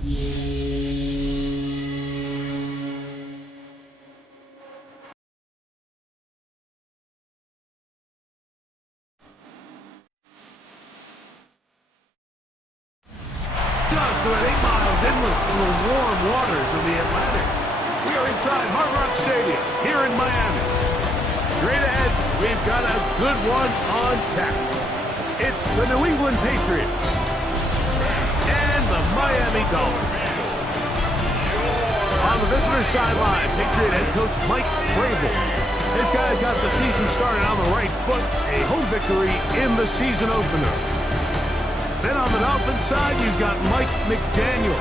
Just about 8 miles inland from the warm waters of the Atlantic. We are inside Hard Rock Stadium here in Miami. Straight ahead, we've got a good one on tap. It's the New England Patriots and the Miami Dolphins. On the visitor sideline, Patriot head coach Mike Vrabel. This guy's got the season started on the right foot, a home victory in the season opener. Then on the Dolphins side, you've got Mike McDaniel.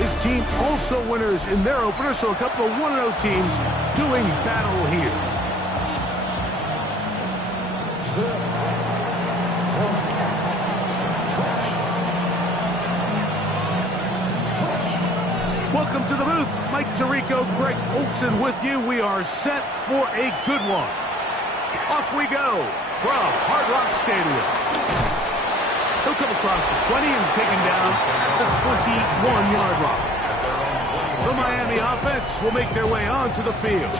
His team also winners in their opener, so a couple of 1-0 teams doing battle here. Welcome to the booth. Mike Tirico, Greg Olson with you. We are set for a good one. Off we go from Hard Rock Stadium. He'll come across the 20 and taken down at the 21-yard line. The Miami offense will make their way onto the field.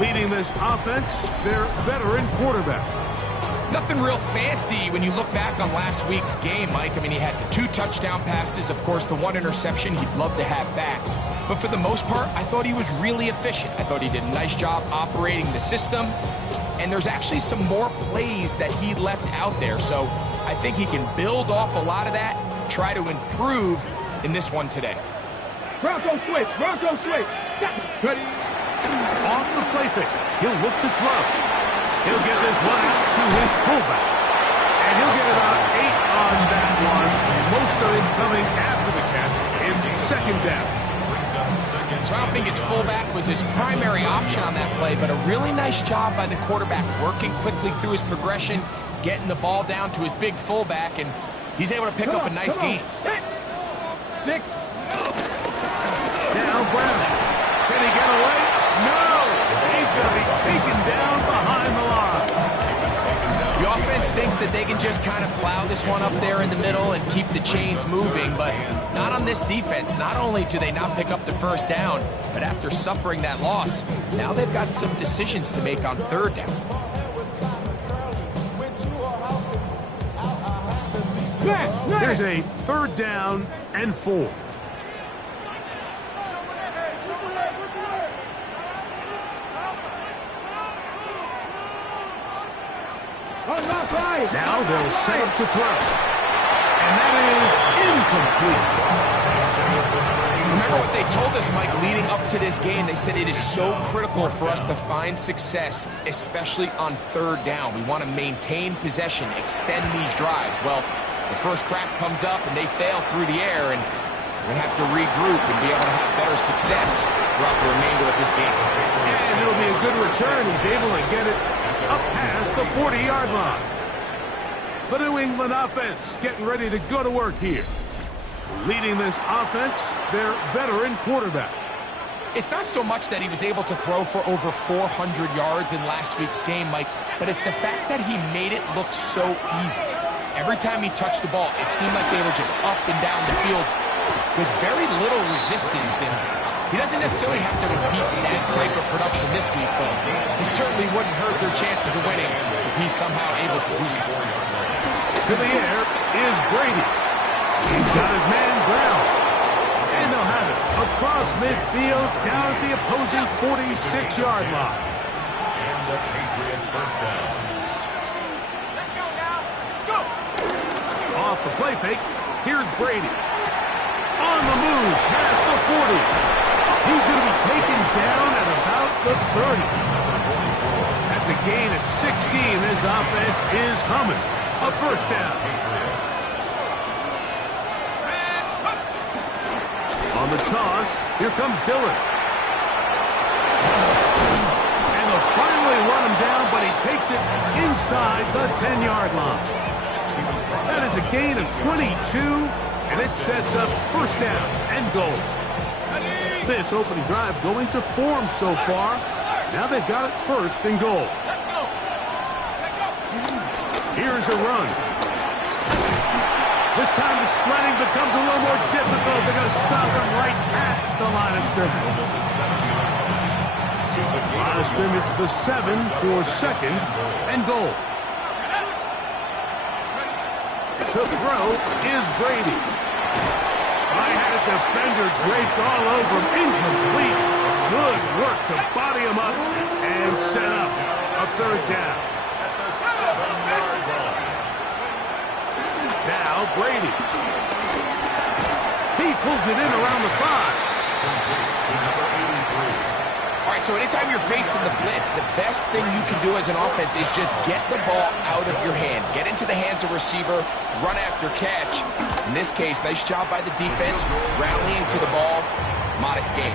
Leading this offense, their veteran quarterback. Nothing real fancy when you look back on last week's game, Mike. I mean, he had the 2 touchdown passes, of course, the 1 interception he'd love to have back. But for the most part, I thought he was really efficient. I thought he did a nice job operating the system. And there's actually some more plays that he left out there. So I think he can build off a lot of that, try to improve in this one today. Bronco switch. Ready. Off the play fake. He'll look to throw. He'll get this one out to his fullback. And he'll get about 8 on that one. Most of it coming after the catch. It's second down. So I don't think his fullback was his primary option on that play, but a really nice job by the quarterback working quickly through his progression, getting the ball down to his big fullback, and he's able to pick up a nice gain. Six. Now Brown. Can he get away? No! He's going to be taken down behind the line. The offense thinks that they can just kind of plow this one up there in the middle and keep the chains moving, but not on this defense. Not only do they not pick up the first down, but after suffering that loss, now they've got some decisions to make on third down. There's a third down and 4. Now they'll set up to throw. And that is incomplete. Remember what they told us, Mike, leading up to this game. They said it is so critical for us to find success, especially on third down. We want to maintain possession, extend these drives. Well, the first crack comes up and they fail through the air, and we have to regroup and be able to have better success throughout the remainder of this game. And it'll be a good return. He's able to get it up past the 40-yard line. The New England offense getting ready to go to work here. Leading this offense, their veteran quarterback. It's not so much that he was able to throw for over 400 yards in last week's game, Mike, but it's the fact that he made it look so easy. Every time he touched the ball, it seemed like they were just up and down the field with very little resistance. And he doesn't necessarily have to repeat that type of production this week, but it certainly wouldn't hurt their chances of winning if he's somehow able to do so. To the air is Brady. He's got his man Brown. And they'll have it across midfield down at the opposing 46-yard line. And the Patriot first down. Let's go now. Let's go. Off the play fake, here's Brady. On the move past the 40. He's going to be taken down at about the 30. That's a gain of 16. This offense is humming. A first down. On the toss, here comes Dillon. And they'll finally run him down, but he takes it inside the 10-yard line. That is a gain of 22, and it sets up first down and goal. This opening drive going to form so far. Now they've got it first and goal. Here's a run. This time the sledding becomes a little more difficult. They're going to stop him right at the line of scrimmage. Line of scrimmage, the 7 for second and goal. To throw is Brady. I had a defender draped all over him. Incomplete. Good work to body him up and set up a third down. Now Brady. He pulls it in around the 5. All right, so anytime you're facing the blitz, the best thing you can do as an offense is just get the ball out of your hand. Get into the hands of receiver, run after catch. In this case, nice job by the defense, rallying to the ball. Modest gain.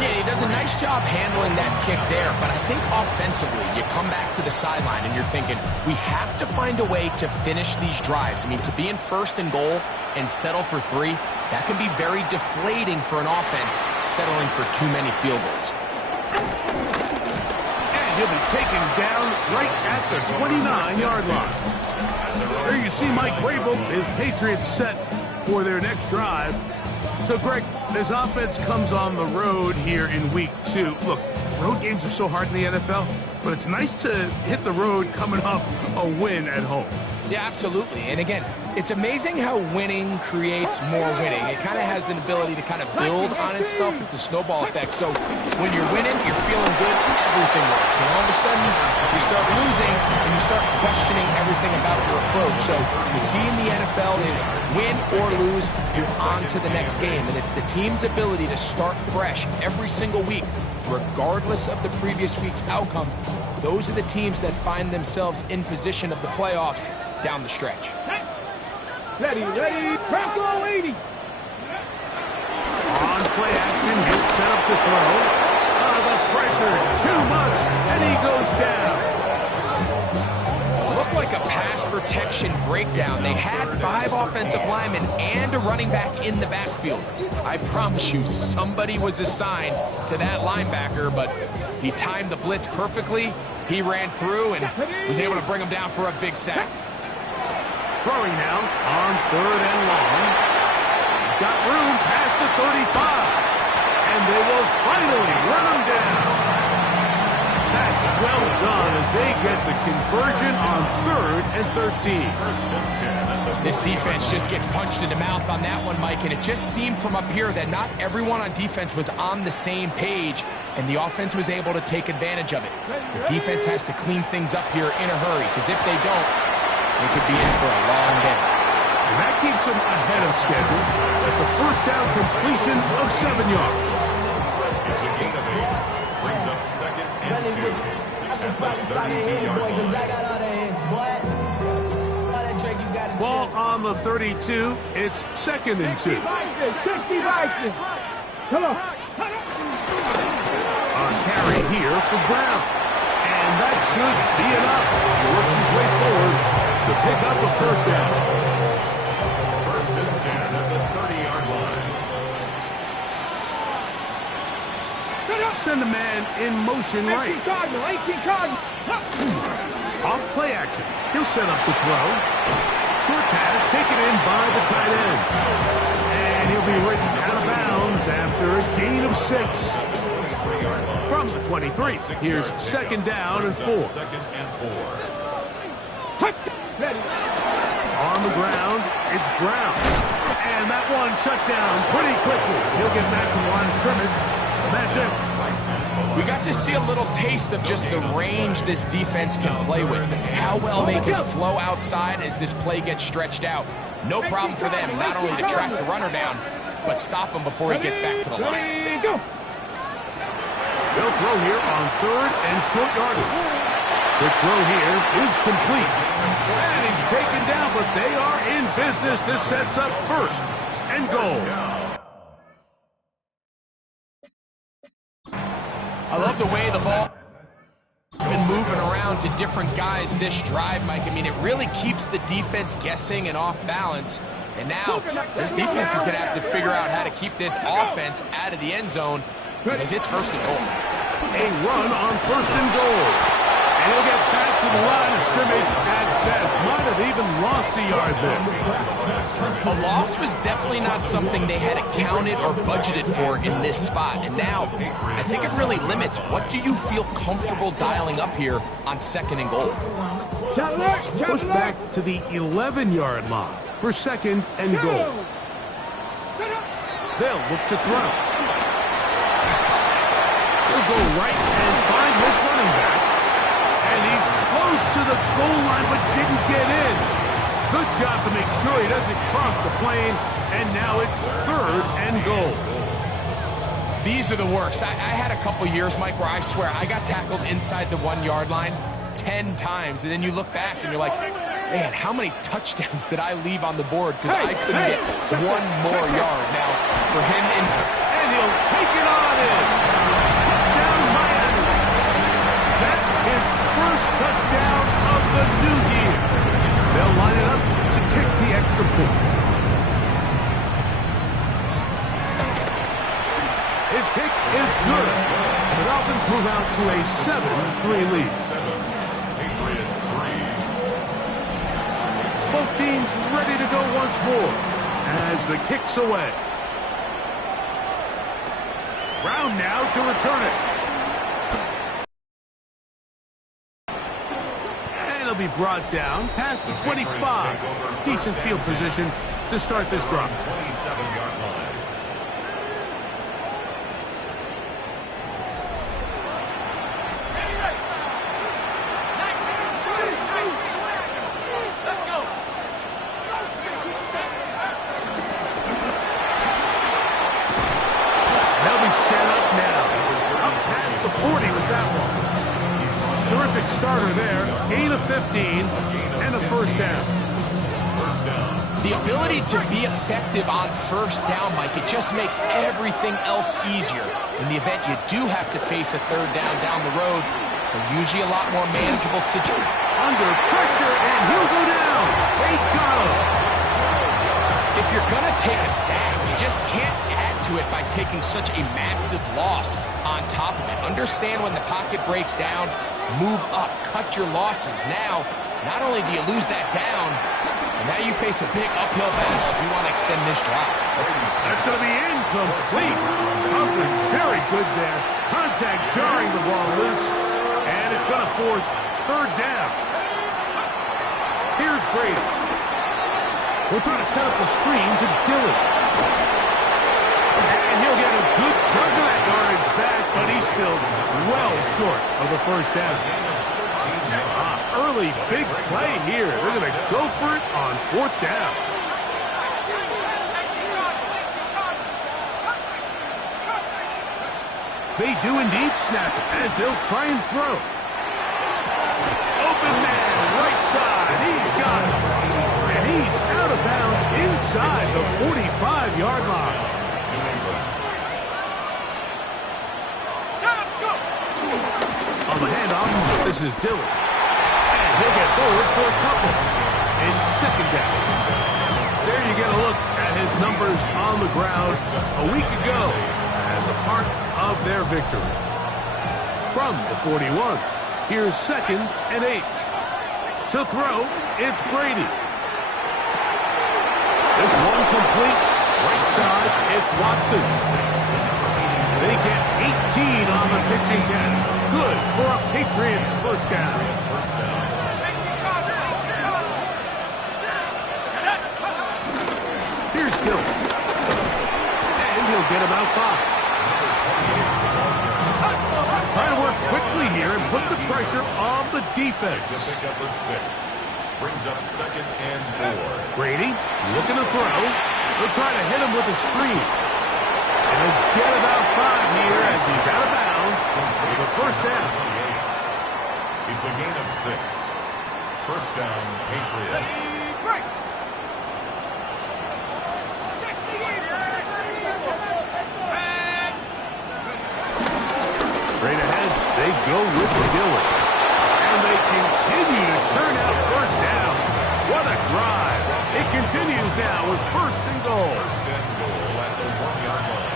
Yeah, he does a nice job handling that kick there, but I think offensively, you come back to the sideline and you're thinking, we have to find a way to finish these drives. I mean, to be in first and goal and settle for 3, that can be very deflating for an offense settling for too many field goals. And he'll be taken down right at the 29-yard line. There you see Mike Vrabel, his Patriots set for their next drive. So, Greg, this offense comes on the road here in week 2. Look, road games are so hard in the NFL, but it's nice to hit the road coming off a win at home. Yeah, absolutely. And again, it's amazing how winning creates more winning. It kind of has an ability to kind of build on itself. It's a snowball effect. So when you're winning, you're feeling good, everything works. And all of a sudden, you start losing, and you start questioning everything about your approach. So the key in the NFL is win or lose, you're on to the next game. And it's the team's ability to start fresh every single week, regardless of the previous week's outcome. Those are the teams that find themselves in position of the playoffs down the stretch. Ready, Bronco 80. On play action, he'll set up to throw. The pressure, too much, and he goes down. Looked like a pass protection breakdown. They had 5 offensive linemen and a running back in the backfield. I promise you, somebody was assigned to that linebacker, but he timed the blitz perfectly. He ran through and was able to bring him down for a big sack. Throwing now on 3rd and long. He's got room past the 35. And they will finally run him down. That's well done as they get the conversion on 3rd and 13. This defense just gets punched in the mouth on that one, Mike, and it just seemed from up here that not everyone on defense was on the same page, and the offense was able to take advantage of it. The defense has to clean things up here in a hurry, because if they don't, they could be in for a long day. And that keeps them ahead of schedule. That's a first down completion of 7 yards. It's a gain of 8. Brings up 2nd and 2. I should probably start your head, boy, because I got all the heads, boy. All that Drake you got to Ball on the 32. It's 2nd and 2. Come on. A carry here for Brown. And that should be enough. He works his way forward to pick up a first down. 1st and 10 at the 30-yard line. Send a man in motion right. 18 Cardinal. Off play action. He'll set up to throw. Short pass taken in by the tight end. And he'll be written out of bounds after a gain of 6. From the 23, here's 2nd down and 4. 2nd and 4. On the ground, it's Brown. And that one shut down pretty quickly. He'll get back to the line of scrimmage. That's it. We got to see a little taste of just the range this defense can play with, how well they can flow outside as this play gets stretched out. No problem for them not only to track the runner down, but stop him before he gets back to the line. They'll throw here on 3rd and short yardage. The throw here is complete. And he's taken down, but they are in business. This sets up 1st and goal. I love the way the ball has been moving around to different guys this drive, Mike. I mean, it really keeps the defense guessing and off balance. And now this defense is going to have to figure out how to keep this offense out of the end zone because it's 1st and goal. A run on 1st and goal. And he'll get back to the line of scrimmage at defense might have even lost a yard there. A loss was definitely not something they had accounted or budgeted for in this spot. And now, I think it really limits what do you feel comfortable dialing up here on 2nd and goal. Push back to the 11-yard line for 2nd and goal. They'll look to throw. He'll go right and find his running back. And he's close to the goal line but didn't get in. Good job to make sure he doesn't cross the plane. And now it's 3rd and goal. These are the worst. I had a couple years, Mike, where I swear I got tackled inside the 1-yard line 10 times. And then you look back and you're like, man, how many touchdowns did I leave on the board because I couldn't get one more yard. Now, for him, and he'll take it on in. Down Miami. That's his first touchdown of the new year. They'll line it up to kick the extra point. His kick is good. The Dolphins move out to a 7-3 lead. Patriots 3. Both teams ready to go once more as the kick's away. Brown now to return it. And it'll be brought down past the 25. Decent field position to start this drive. 27-yard line. Terrific starter there. Gain of 15 and a first down. the ability to be effective on 1st down, Mike, it just makes everything else easier. In the event you do have to face a 3rd down the road, they're usually a lot more manageable situation. Under pressure, and he'll go down. They got him. If you're going to take a sack, you just can't add to it by taking such a massive loss on top of it. Understand when the pocket breaks down, move up, cut your losses. Now, not only do you lose that down, and now you face a big uphill battle if you want to extend this drive. That's going to be incomplete. Coverage very good there. Contact jarring the ball loose, and it's going to force 3rd down. Here's Brady. We'll try to set up the screen to Dillon. And he'll get a good chunk of that yardage back, but he's still well short of the 1st down. Early big play here. They're going to go for it on 4th down. They do indeed snap it as they'll try and throw. Open man, right side. He's got it. And he's out of bounds inside the 45-yard line. On the handoff, this is Dillon. And he'll get forward for a couple. In 2nd down. There you get a look at his numbers on the ground a week ago as a part of their victory. From the 41, here's 2nd and 8. To throw, it's Brady. This one complete. Right side, it's Watson. They get 18 on the pitching count. Good for a Patriots 1st down. Here's Dillon. And he'll get about 5. Trying to work quickly here and put the pressure on the defense. Pick up with 6. Brings up 2nd and 4. Brady looking to throw. They'll try to hit him with a screen. And he'll get about 5 here as he's out of bounds with a 1st down. It's a gain of 6. 1st down, Patriots. Straight ahead, they go with Dillon. And they continue to churn out 1st down. What a drive. It continues now with 1st and goal. 1st and goal at the 1-yard line.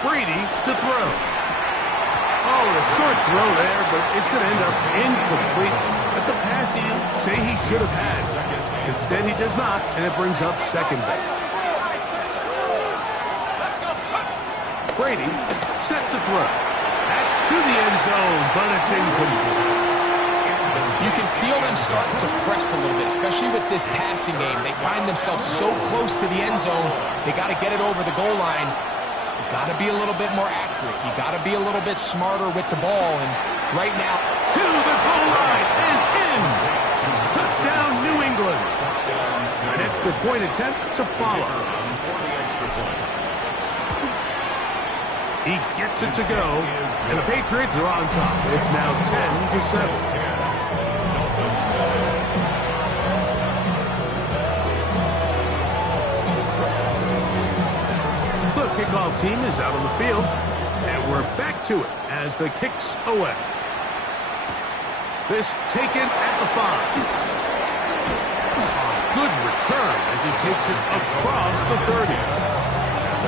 Brady to throw. Oh, Oh, a short throw there, but it's going to end up incomplete. That's a pass you say he should have had. Instead, he does not, and it brings up second base. Brady set to throw. That's to the end zone, but it's incomplete. You can feel them starting to press a little bit, especially with this passing game. They find themselves so close to the end zone, they got to get it over the goal line. You got to be a little bit more accurate. You got to be a little bit smarter with the ball. And right now, to the goal line and in. Touchdown, New England. An extra point attempt to follow. He gets it to go, and the Patriots are on top. It's now 10-7. The kickoff team is out on the field, and we're back to it as the kick's away. This taken at the 5. Good return as he takes it across the 30.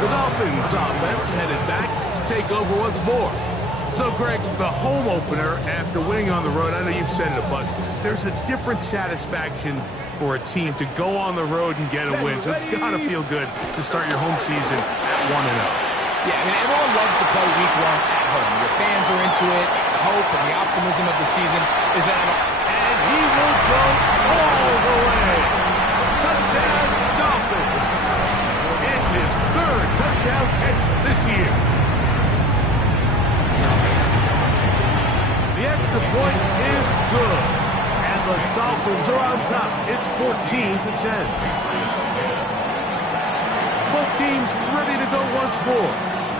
The Dolphins offense headed back to take over once more. So, Greg, the home opener after winning on the road, I know you've said it a bunch, there's a different satisfaction for a team to go on the road and get a win. So it's got to feel good to start your home season at 1-0. yeah, I mean, everyone loves to play week 1 at home. Your fans are into it. The hope and the optimism of the season is that... And he will go all the way. Touchdown, Dolphins. It's his 3rd touchdown catch this year. The extra point is good. And the Dolphins are on top. It's 14-10. Both teams ready to go once more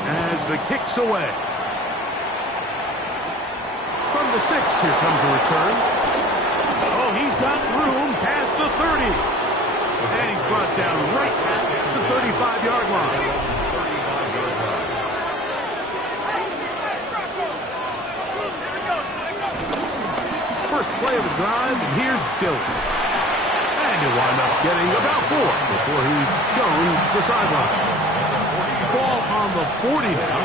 as the kick's away. From the 6, here comes a return. Oh, he's got room past the 30. And he's brought down right at the 35-yard line. First play of the drive, and here's Dylan. And he'll wind up getting about 4 before he's shown the sideline. Ball on the 40 now.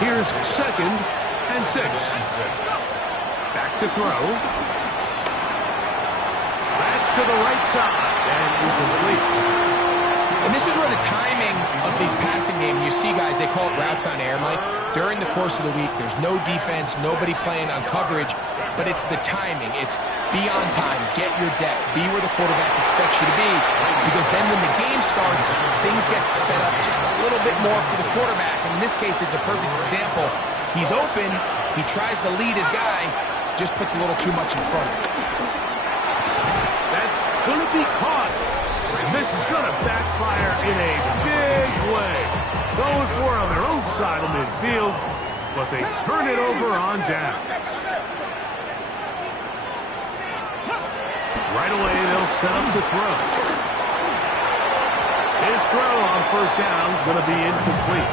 Here's 2nd and 6. Back to throw. That's to the right side. And incomplete. And this is where the timing of these passing games, you see guys, they call it routes on air, Mike. During the course of the week, there's no defense, nobody playing on coverage, but it's the timing. It's be on time, get your depth, be where the quarterback expects you to be, because then when the game starts, things get sped up just a little bit more for the quarterback. And in this case, it's a perfect example. He's open, he tries to lead his guy, just puts a little too much in front of him. That's going to be caught. And this is going to backfire in a big way. Going for it on their own side of midfield, but they turn it over on down. Right away, they'll set up to throw. His throw on first down is going to be incomplete.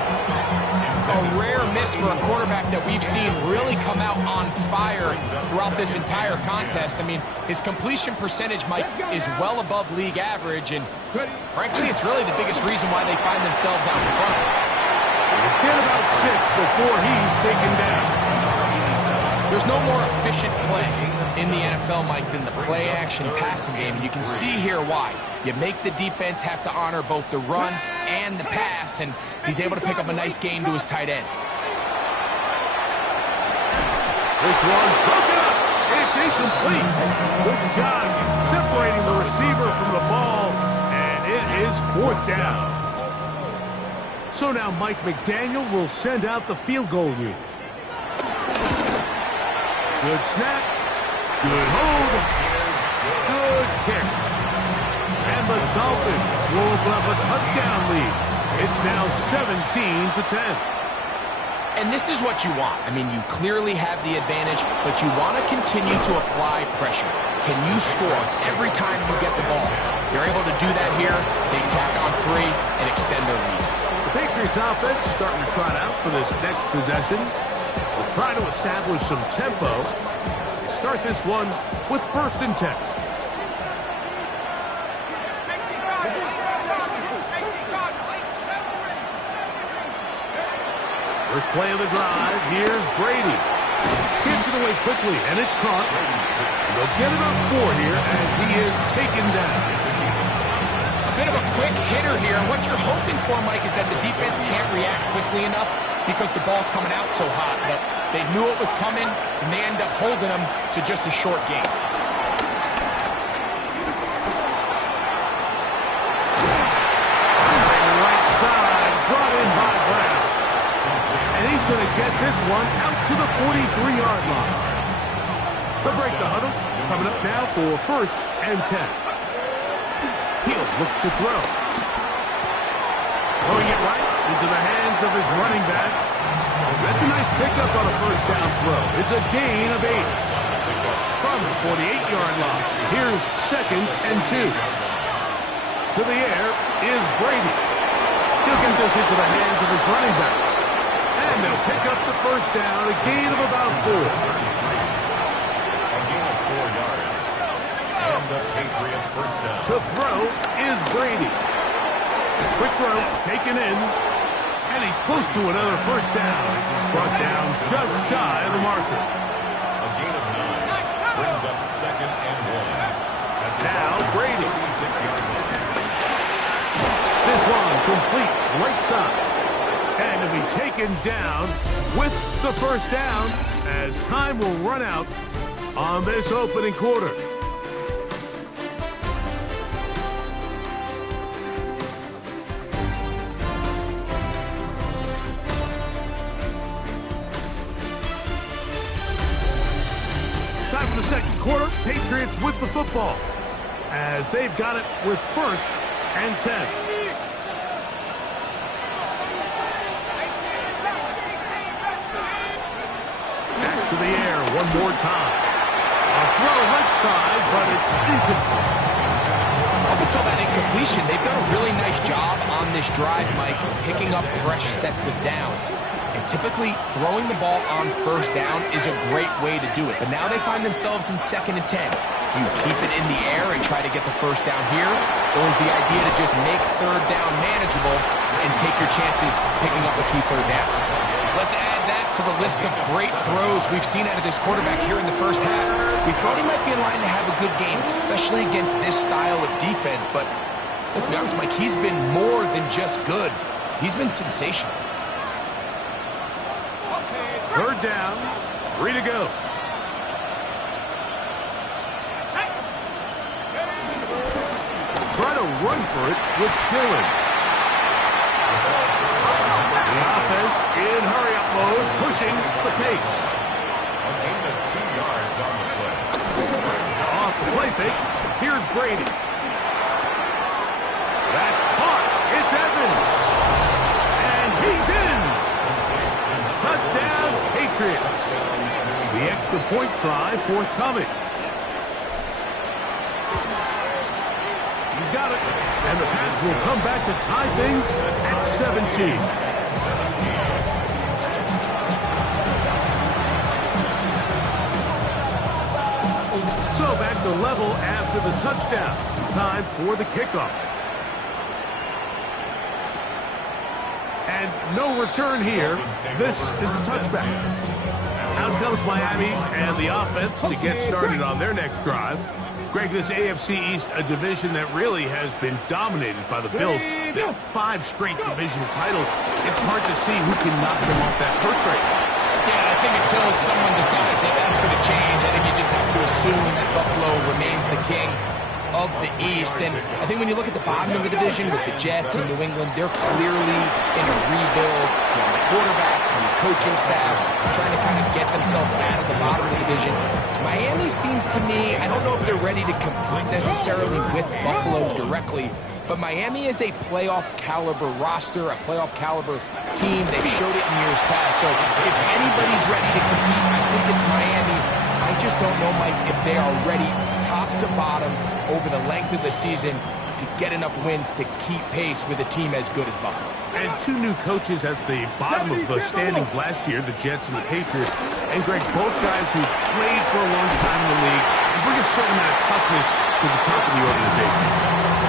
A rare miss for a quarterback that we've seen really come out on fire throughout this entire contest. I mean, his completion percentage, Mike, is well above league average, and frankly, it's really the biggest reason why they find themselves out in front. Get about 6 before he's taken down. There's no more efficient play in the NFL, Mike, than the play-action passing game, and you can see here why. You make the defense have to honor both the run and the pass, and he's able to pick up a nice gain to his tight end. This one broken up. It's incomplete. Good job separating the receiver from the ball, and it is 4th down. So now Mike McDaniel will send out the field goal unit. Good snap. Good hold. Good kick. And the Dolphins will open up a touchdown lead. It's now 17-10. And this is what you want. I mean, you clearly have the advantage, but you want to continue to apply pressure. Can you score every time you get the ball? They're able to do that here. They tack on 3 and extend their lead. The Patriots offense starting to trot out for this next possession. We'll try to establish some tempo. They start this one with 1st and 10. First play of the drive. Here's Brady. Gets it away quickly, and it's caught. They'll get it up 4 here as he is taken down. A bit of a quick hitter here, and what you're hoping for, Mike, is that the defense can't react quickly enough because the ball's coming out so hot. But they knew it was coming, and they end up holding them to just a short game. Right side, brought in by Brown. And he's going to get this one out to the 43-yard line. They'll break the huddle. Coming up now for 1st and 10. He'll look to throw. Throwing it right into the hands of his running back. That's a nice pickup on a 1st down throw. It's a gain of 8. From the 48-yard line, here's 2nd and 2. To the air is Brady. He'll get this into the hands of his running back. And they'll pick up the 1st down, a gain of about 4. A gain of 4 yards. And the Patriots 1st down. To throw is Brady. Quick throw, taken in. And he's close to another 1st down. He's brought down just shy of the marker. A gain of 9 brings up 2nd and 1. Now Brady. 36-yard line. This one complete, right side. And to be taken down with the 1st down as time will run out on this opening quarter. Time for the 2nd quarter. Patriots with the football as they've got it with 1st and 10. To the air one more time. A throw left side, but it's incomplete. Up until that incompletion, they've done a really nice job on this drive, Mike, picking up fresh sets of downs. And typically, throwing the ball on 1st down is a great way to do it. But now they find themselves in 2nd and 10. Do you keep it in the air and try to get the 1st down here? Or is the idea to just make 3rd down manageable and take your chances picking up a key 3rd down? Let's add that to the list of great throws we've seen out of this quarterback here in the 1st half. We thought he might be in line to have a good game, especially against this style of defense. But let's be honest, Mike, he's been more than just good. He's been sensational. 3rd down, 3 to go. Try to run for it with Dillon. The offense in hurry-up mode, pushing the pace. A gain of 2 yards on the play. Off the play fake, here's Brady. That's caught. It's Evans. And he's in. Touchdown, Patriots. The extra point try forthcoming. He's got it. And the Pats will come back to tie things at 17. So back to level after the touchdown. Time for the kickoff. And no return here. This is a touchback. Out comes Miami and the offense to get started on their next drive. Greg, this AFC East, a division that really has been dominated by the Bills. They have 5 straight division titles. It's hard to see who can knock them off that perch rate. Yeah, I think until someone decides that that's going to change, I think you just have to assume that Buffalo remains the king of the East. And I think when you look at the bottom of the division with the Jets and New England, they're clearly in a rebuild. Young quarterbacks, new coaching staff, trying to kind of get themselves out of the bottom of the division. Miami seems to me, I don't know if they're ready to compete necessarily with Buffalo directly, but Miami is a playoff caliber roster, a playoff caliber team. They've showed it in years past. So if anybody's ready to compete, I think it's Miami. I just don't know, Mike, if they are ready top to bottom over the length of the season to get enough wins to keep pace with a team as good as Buffalo. And 2 new coaches at the bottom of the standings last year, the Jets and the Patriots. And Greg, both guys who played for a long time in the league, bring a certain amount of toughness to the top of the organization.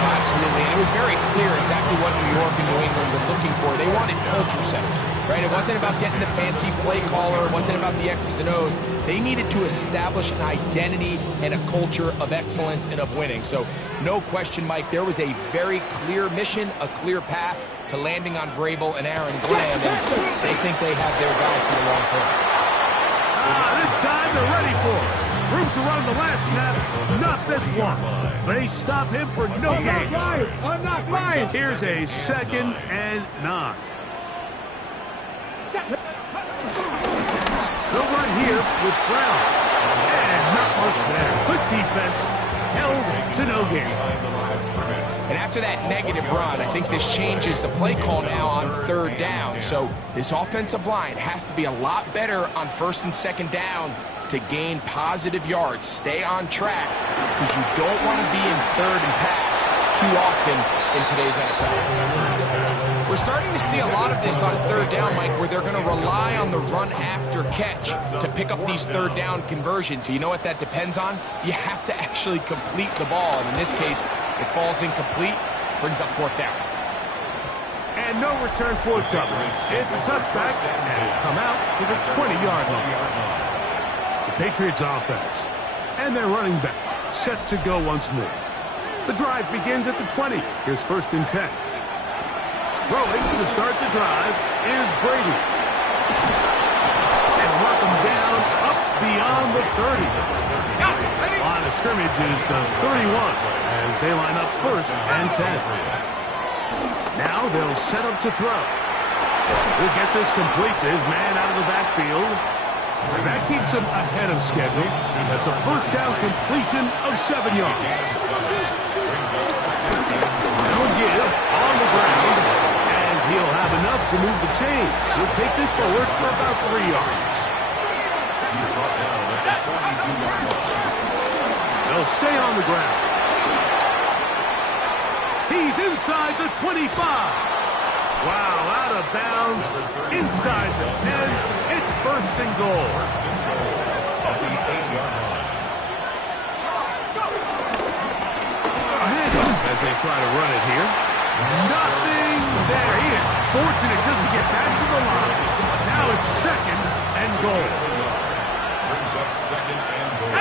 Absolutely, and it was very clear exactly what New York and New England were looking for. They wanted culture setters, right? It wasn't about getting the fancy play caller. It wasn't about the X's and O's. They needed to establish an identity and a culture of excellence and of winning. So no question, Mike, there was a very clear mission, a clear path to landing on Vrabel and Aaron Glenn, and they think they have their guy for the long term. This time they're ready for it. Room to run the last snap, not this one. They stop him for no gain. I'm not lying. Here's a 2nd and 9. They'll run here with Brown. And not much there. Good defense, held to no gain. And after that negative run, I think this changes the play call now on 3rd down. So this offensive line has to be a lot better on 1st and 2nd down to gain positive yards. Stay on track, because you don't want to be in 3rd and pass too often in today's NFL. We're starting to see a lot of this on 3rd down, Mike, where they're going to rely on the run after catch to pick up these 3rd down conversions. So you know what that depends on? You have to actually complete the ball, and in this case, it falls incomplete, brings up 4th down. And no return forthcoming. It's a touchback, and come out to the 20-yard line. The Patriots offense, and their running back set to go once more. The drive begins at the 20. Here's 1st and 10. Throwing to start the drive is Brady. And mark him down up beyond the 30. Line of scrimmage is the 31 as they line up 1st and 10. Now they'll set up to throw. He'll get this complete to his man out of the backfield. And that keeps him ahead of schedule. That's a 1st down completion of 7 yards. He'll give on the ground, and he'll have enough to move the chains. He'll take this forward for about 3 yards. They'll stay on the ground. He's inside the 25. Wow, out of bounds, inside the 10. It's 1st and goal. Ahead as they try to run it here. Nothing there. He is fortunate just to get back to the line. Now it's 2nd and goal. Brings up 2nd and goal.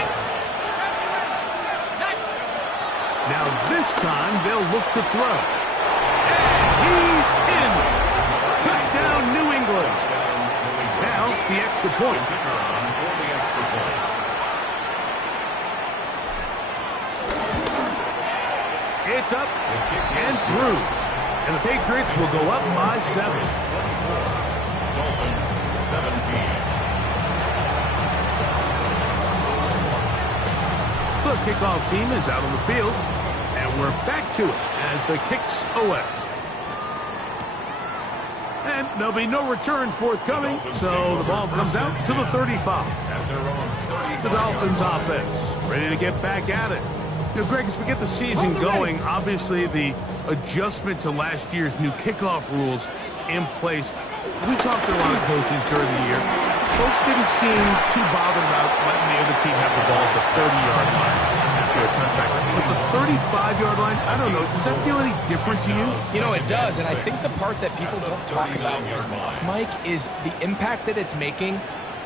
Now this time they'll look to throw. He's in. Touchdown, New England. Now, the extra point. It's up and through. And the Patriots will go up by 7. Dolphins 17. The kickoff team is out on the field. And we're back to it as the kick's away. And there'll be no return forthcoming, so the ball comes out to the 35. The Dolphins offense ready to get back at it. You know, Greg, as we get the season going, obviously the adjustment to last year's new kickoff rules in place. We talked to a lot of coaches during the year. Folks didn't seem too bothered about letting the other team have the ball at the 30-yard line after a touchback. But the 35-yard line, I don't know, does that feel any different to you? You know, it does, and I think the part that people don't talk about enough, Mike, is the impact that it's making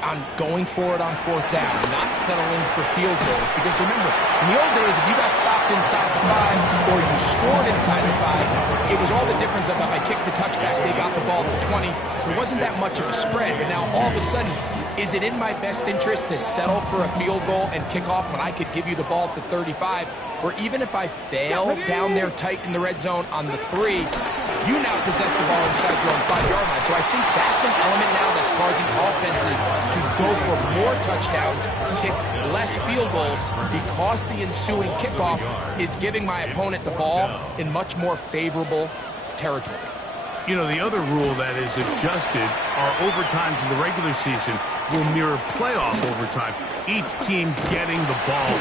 on going for it on 4th down, not settling for field goals. Because remember, in the old days, if you got stopped inside the 5 or you scored inside the 5, it was all the difference of if I kicked a touchback, they got the ball at the 20. There wasn't that much of a spread, but now all of a sudden, is it in my best interest to settle for a field goal and kick off when I could give you the ball at the 35? Or even if I fail down there tight in the red zone on the 3, you now possess the ball inside your own 5-yard line. So I think that's an element now that's causing offenses to go for more touchdowns, kick less field goals, because the ensuing kickoff is giving my opponent the ball in much more favorable territory. You know, the other rule that is adjusted are overtimes in the regular season will mirror playoff overtime, each team getting the ball.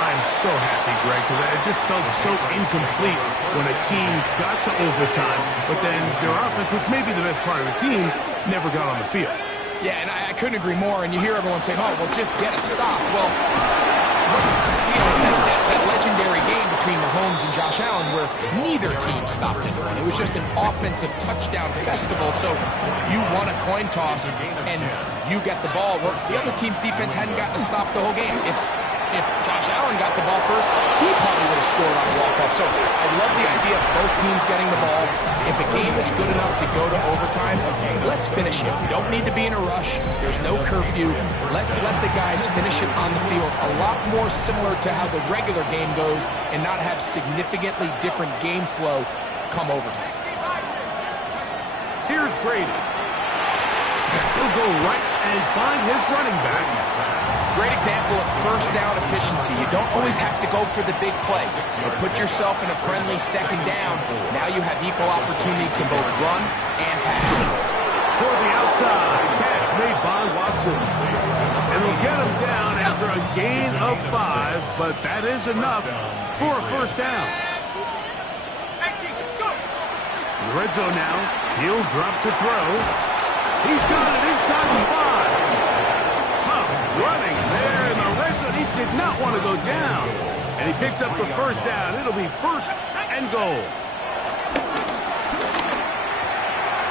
I'm so happy, Greg, because it just felt so incomplete when a team got to overtime, but then their offense, which may be the best part of the team, never got on the field. Yeah, and I couldn't agree more, and you hear everyone saying, oh, well, just get a stop. Well, you know, it's that legendary game between Mahomes and Josh Allen where neither team stopped anyone. It was just an offensive touchdown festival. So you won a coin toss and you get the ball. Well, the other team's defense hadn't gotten to stop the whole game. If Josh Allen got the ball first, he probably would have scored on a walk-off. So I love the idea of both teams getting the ball. If a game is good enough to go to overtime, let's finish it. We don't need to be in a rush. There's no curfew. Let's let the guys finish it on the field. A lot more similar to how the regular game goes and not have significantly different game flow come overtime. Here's Brady. He'll go right and find his running back. Great example of first down efficiency. You don't always have to go for the big play, but put yourself in a friendly second down. Now you have equal opportunity to both run and pass. For the outside, catch made by Watson. And they'll get him down after a gain of 5, but that is enough for a first down. In the red zone now, he'll drop to throw. He's got it inside the 5. Running there in the red zone. He did not want to go down. And he picks up the first down. It'll be first and goal.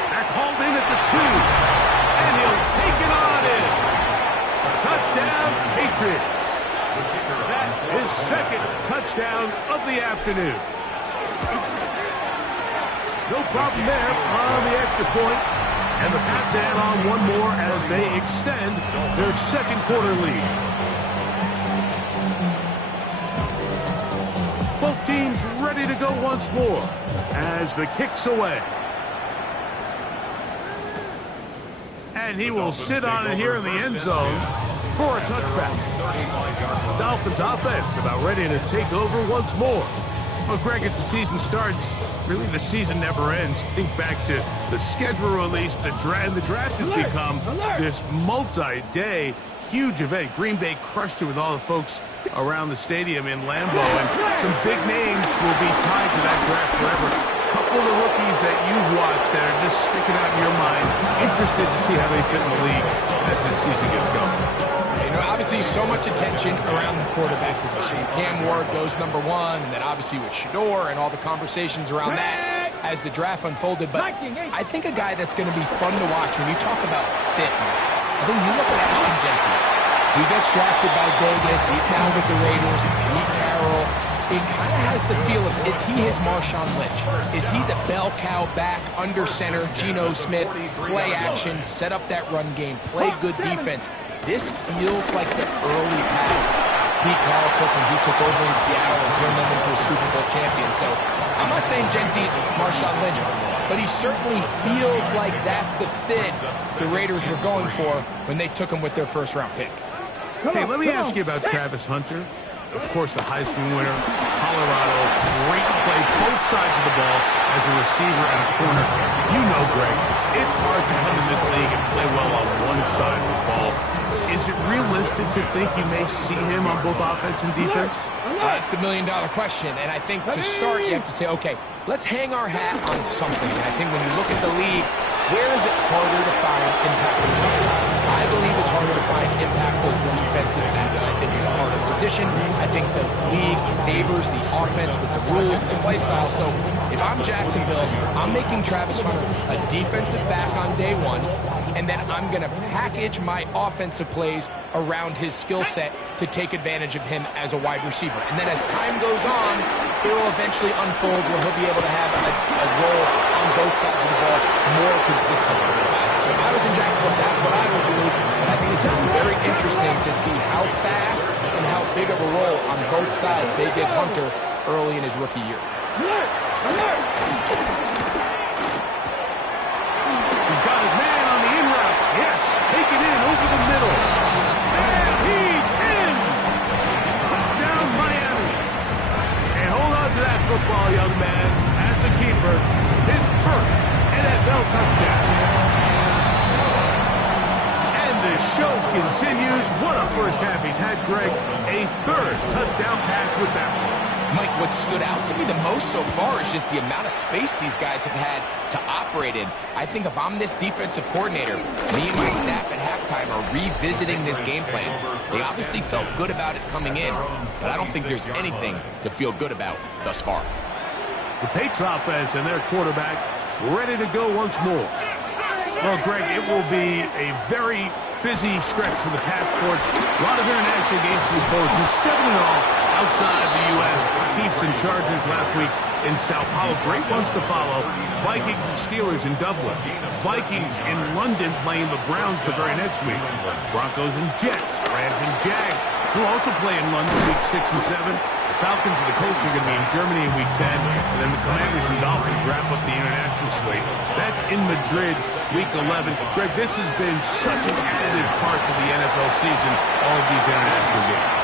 That's hauled in at the 2. And he'll take it on in. Touchdown, Patriots. That's his second touchdown of the afternoon. No problem there on the extra point. And the Pats add on one more as they extend their second quarter lead. Both teams ready to go once more as the kick's away. And he will sit on it here in the end zone for a touchback. Dolphins offense about ready to take over once more. Well, Greg, as the season starts, really the season never ends. Think back to the schedule release, the draft has become this multi-day huge event. Green Bay crushed it with all the folks around the stadium in Lambeau, and some big names will be tied to that draft forever. A couple of the rookies that you've watched that are just sticking out in your mind, interested to see how they fit in the league as this season gets going. You know, obviously so much attention around the quarterback position. Cam Ward goes number 1, and then obviously with Shador and all the conversations around that as the draft unfolded. But I think a guy that's going to be fun to watch when you talk about fit, I think you look at Ashton Jenkins. He gets drafted by Vegas. He's now with the Raiders. Pete Carroll. It kind of has the feel of, is he his Marshawn Lynch? Is he the bell cow back under center, Geno Smith, play action, set up that run game, play good defense? This feels like the early path Pete Carroll took when he took over in Seattle and turned them into a Super Bowl champion. So I'm not saying Genty's Marshawn Lynch, but he certainly feels like that's the fit the Raiders were going for when they took him with their first-round pick. Hey, let me ask you about Travis Hunter. Of course, the Heisman winner, Colorado, great play, both sides of the ball as a receiver and a corner. You know, Greg, it's hard to come in this league and play well on one side of the ball. Is it realistic to think you may see him on both offense and defense? That's the million-dollar question. And I think to start, you have to say, okay, let's hang our hat on something. And I think when you look at the league, where is it harder to find impactful players? I believe it's harder to find impactful defensive backs. I think it's a harder position. I think the league favors the offense with the rules, the play style. So if I'm Jacksonville, I'm making Travis Hunter a defensive back on day 1, and then I'm going to package my offensive plays around his skill set to take advantage of him as a wide receiver. And then as time goes on, it will eventually unfold where he'll be able to have a role on both sides of the ball more consistently. So if I was in Jacksonville, that's what I would do. But I think it's going to be very interesting to see how fast and how big of a role on both sides they give Hunter early in his rookie year. He's got his man on the in route. Yes, take it in over the middle. And he's in! Touchdown, Miami. And hold on to that football, young man. That's a keeper. His first NFL touchdown. The show continues. What a first half he's had, Greg. A third touchdown pass with that one. Mike, what stood out to me the most so far is just the amount of space these guys have had to operate in. I think if I'm this defensive coordinator, me and my staff at halftime are revisiting this game plan. They obviously felt good about it coming in, but I don't think there's anything to feel good about thus far. The Patriots offense and their quarterback ready to go once more. Well, Greg, it will be a very busy stretch for the passports. A lot of international games to look forward to. 7 in all outside the U.S. Chiefs and Chargers last week in Sao Paulo. Great ones to follow. Vikings and Steelers in Dublin. Vikings in London playing the Browns the very next week. Broncos and Jets. Rams and Jags, who also play in London week 6 and 7. The Falcons and the Colts are going to be in Germany in week 10. And then the Commanders and Dolphins wrap up the international slate. That's in Madrid week 11. Greg, this has been such an additive part to the NFL season, all of these international games.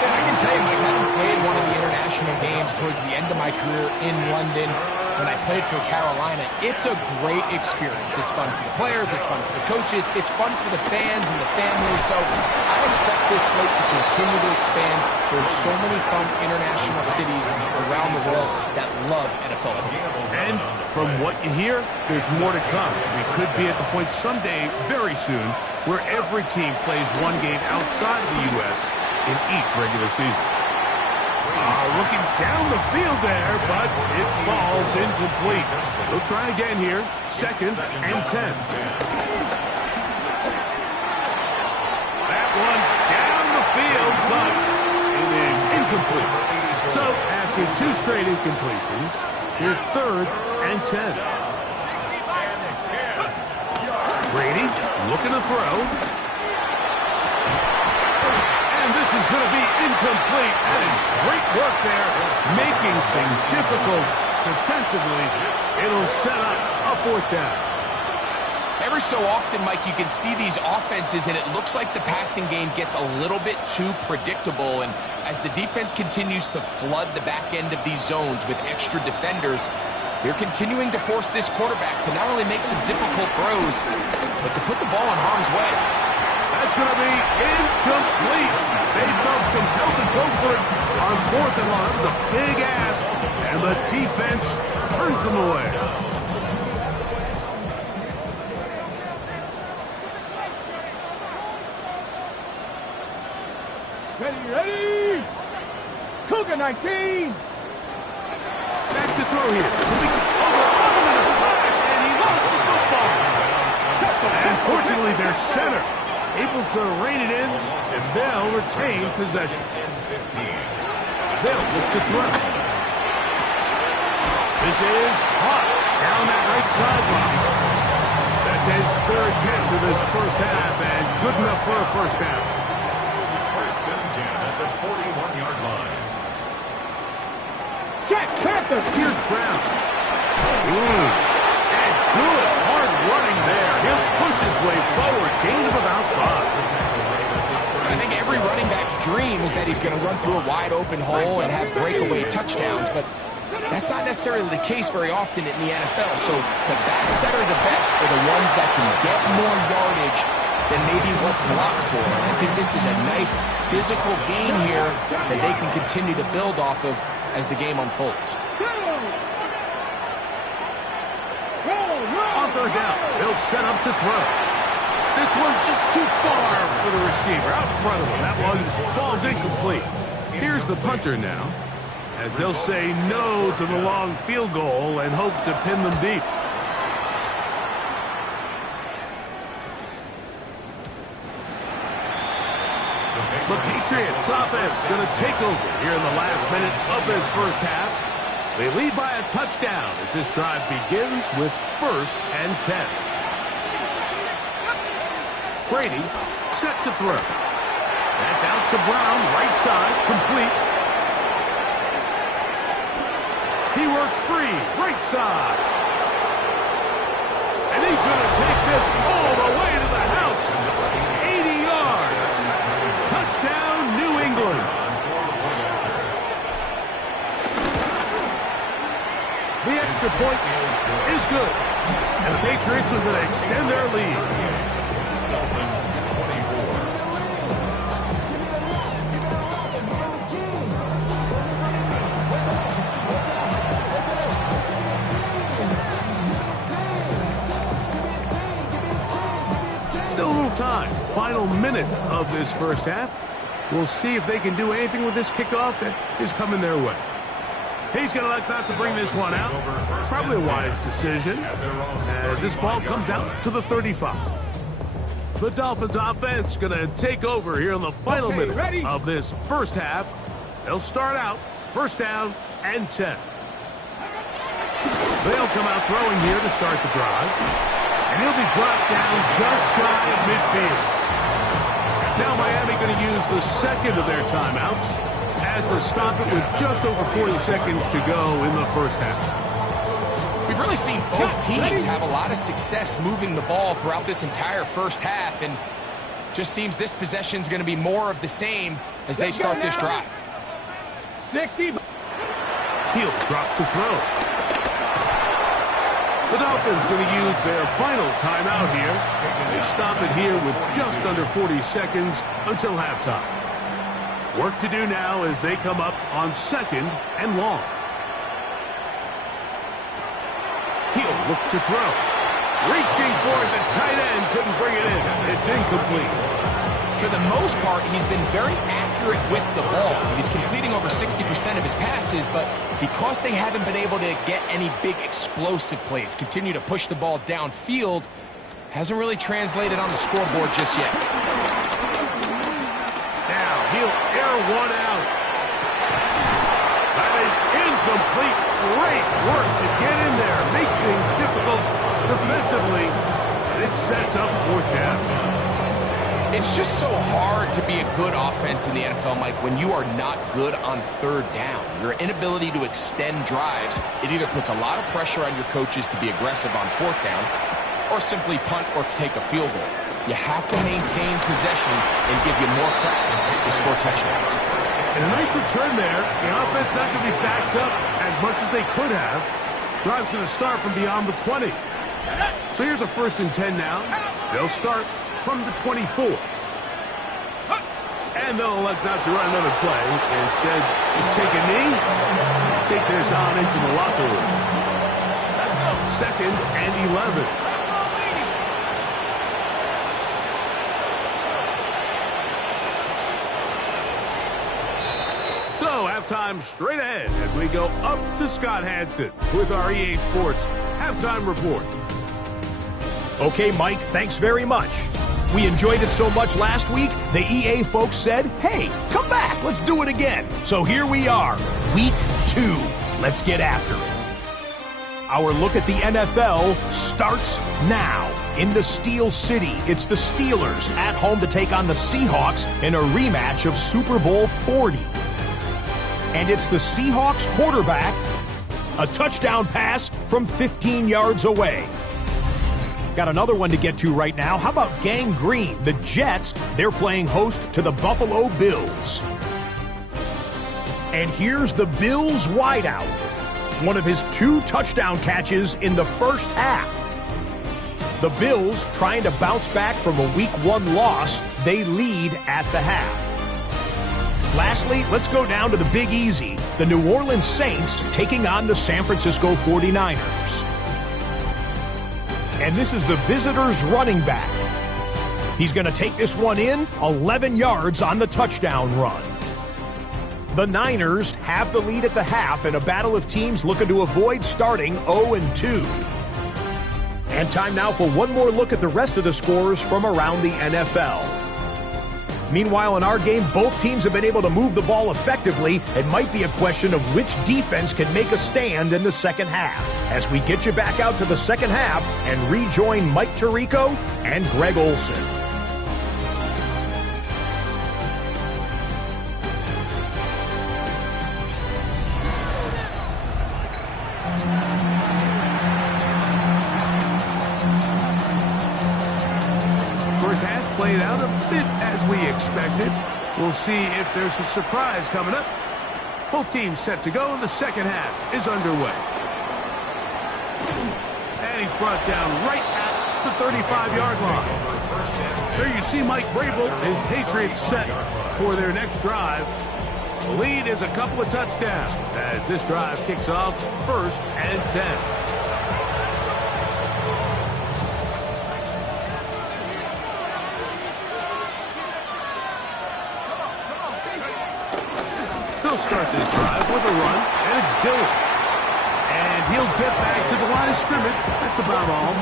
And I can tell you, Mike, having played one of the international games towards the end of my career in London, when I played for Carolina, it's a great experience. It's fun for the players, it's fun for the coaches, it's fun for the fans and the families. So I expect this slate to continue to expand. There's so many fun international cities around the world that love NFL football. And from what you hear, there's more to come. We could be at the point someday, very soon, where every team plays one game outside of the U.S. in each regular season. Looking down the field there, but it falls incomplete. We'll try again here. 2nd and 10. That one down the field, but it is incomplete. So after 2 straight incompletions, here's 3rd and 10. Brady looking to throw. This is going to be incomplete. That is great work there, making things difficult defensively. It'll set up a 4th down. Every so often, Mike, you can see these offenses, and it looks like the passing game gets a little bit too predictable. And as the defense continues to flood the back end of these zones with extra defenders, they're continuing to force this quarterback to not only make some difficult throws, but to put the ball in harm's way. That's going to be incomplete. They felt compelled to go for it on 4th and long. That was a big ask, and the defense turns them away. Ready. Cougar 19. Back to throw here. Over in a flash, and he lost the football. And fortunately, their center able to rein it in, and they'll retain possession. They'll look to throw. This is caught down that right sideline. That's his 3rd catch of this first half, and good enough for a first half. 1st and 10 at the 41-yard line. Jack Panther. Here's Brown. And good hard running there. He'll push his way forward. Gain of about 5. I think every running back's dream is that he's going to run through a wide open hole and have breakaway touchdowns, but that's not necessarily the case very often in the NFL. So the backs that are the best are the ones that can get more yardage than maybe what's blocked for. And I think this is a nice physical game here that they can continue to build off of as the game unfolds. On 3rd down, they'll set up to throw. This one just too far for the receiver, out in front of him. That one falls incomplete. Here's the punter now, as they'll say no to the long field goal and hope to pin them deep. The Patriots offense going to take over here in the last minute of this first half. They lead by a touchdown as this drive begins with 1st and 10. Brady set to throw. That's out to Brown, right side, complete. He works free, right side. And he's going to take this all the way to the house. 80 yards. Touchdown, New England. The extra point is good. And the Patriots are going to extend their lead. Dolphins 24. Still a little time. Final minute of this first half. We'll see if they can do anything with this kickoff that is coming their way. He's going to elect not to bring this one out. Probably a wise decision as this ball comes out to the 35. The Dolphins offense going to take over here in the final minute of this first half. They'll start out first down and 10. They'll come out throwing here to start the drive. And he'll be brought down just shy of midfield. Now Miami going to use the second of their timeouts as they stop it with just over 40 seconds to go in the first half. We've really seen both teams have a lot of success moving the ball throughout this entire first half, and just seems this possession is going to be more of the same as they start this drive. 60. He'll drop to throw. The Dolphins going to use their final timeout here. They stop it here with just under 40 seconds until halftime. Work to do now as they come up on second and long. He'll look to throw. Reaching for it, the tight end couldn't bring it in. It's incomplete. For the most part, he's been very accurate with the ball. He's completing over 60% of his passes, but because they haven't been able to get any big explosive plays, continue to push the ball downfield, hasn't really translated on the scoreboard just yet. Now he'll air one out. That is incomplete. Great work to get in there, make things difficult defensively, and it sets up fourth down. It's just so hard to be a good offense in the NFL, Mike, when you are not good on third down. Your inability to extend drives, it either puts a lot of pressure on your coaches to be aggressive on fourth down or simply punt or take a field goal. You have to maintain possession and give you more cracks to score touchdowns. And a nice return there. The offense not going to be backed up as much as they could have. Drive's going to start from beyond the 20. So here's a 1st and 10 now. They'll start from the 24. And they'll elect not to run another play. Instead, just take a knee, take this on into the locker room. 2nd and 11. So, halftime straight ahead as we go up to Scott Hansen with our EA Sports Halftime Report. Okay, Mike, thanks very much. We enjoyed it so much last week, the EA folks said, hey, come back, let's do it again. So here we are, week 2. Let's get after it. Our look at the NFL starts now. In the Steel City, it's the Steelers at home to take on the Seahawks in a rematch of Super Bowl 40. And it's the Seahawks quarterback, a touchdown pass from 15 yards away. Got another one to get to right now. How about Gang Green? The Jets, they're playing host to the Buffalo Bills. And here's the Bills wideout. One of his 2 touchdown catches in the first half. The Bills trying to bounce back from a Week 1 loss. They lead at the half. Lastly, let's go down to the Big Easy. The New Orleans Saints taking on the San Francisco 49ers. And this is the visitors' running back. He's going to take this one in, 11 yards on the touchdown run. The Niners have the lead at the half in a battle of teams looking to avoid starting 0-2. And time now for one more look at the rest of the scores from around the NFL. Meanwhile, in our game, both teams have been able to move the ball effectively. It might be a question of which defense can make a stand in the second half. As we get you back out to the second half and rejoin Mike Tirico and Greg Olson. First half played out a bit as we expected. We'll see if there's a surprise coming up. Both teams set to go, and the second half is underway. And he's brought down right at the 35-yard line. There you see Mike Vrabel, his Patriots set for their next drive. The lead is a couple of touchdowns as this drive kicks off 1st and 10. start this drive with a run, and it's Dillon. And he'll get back to the line of scrimmage. That's about all.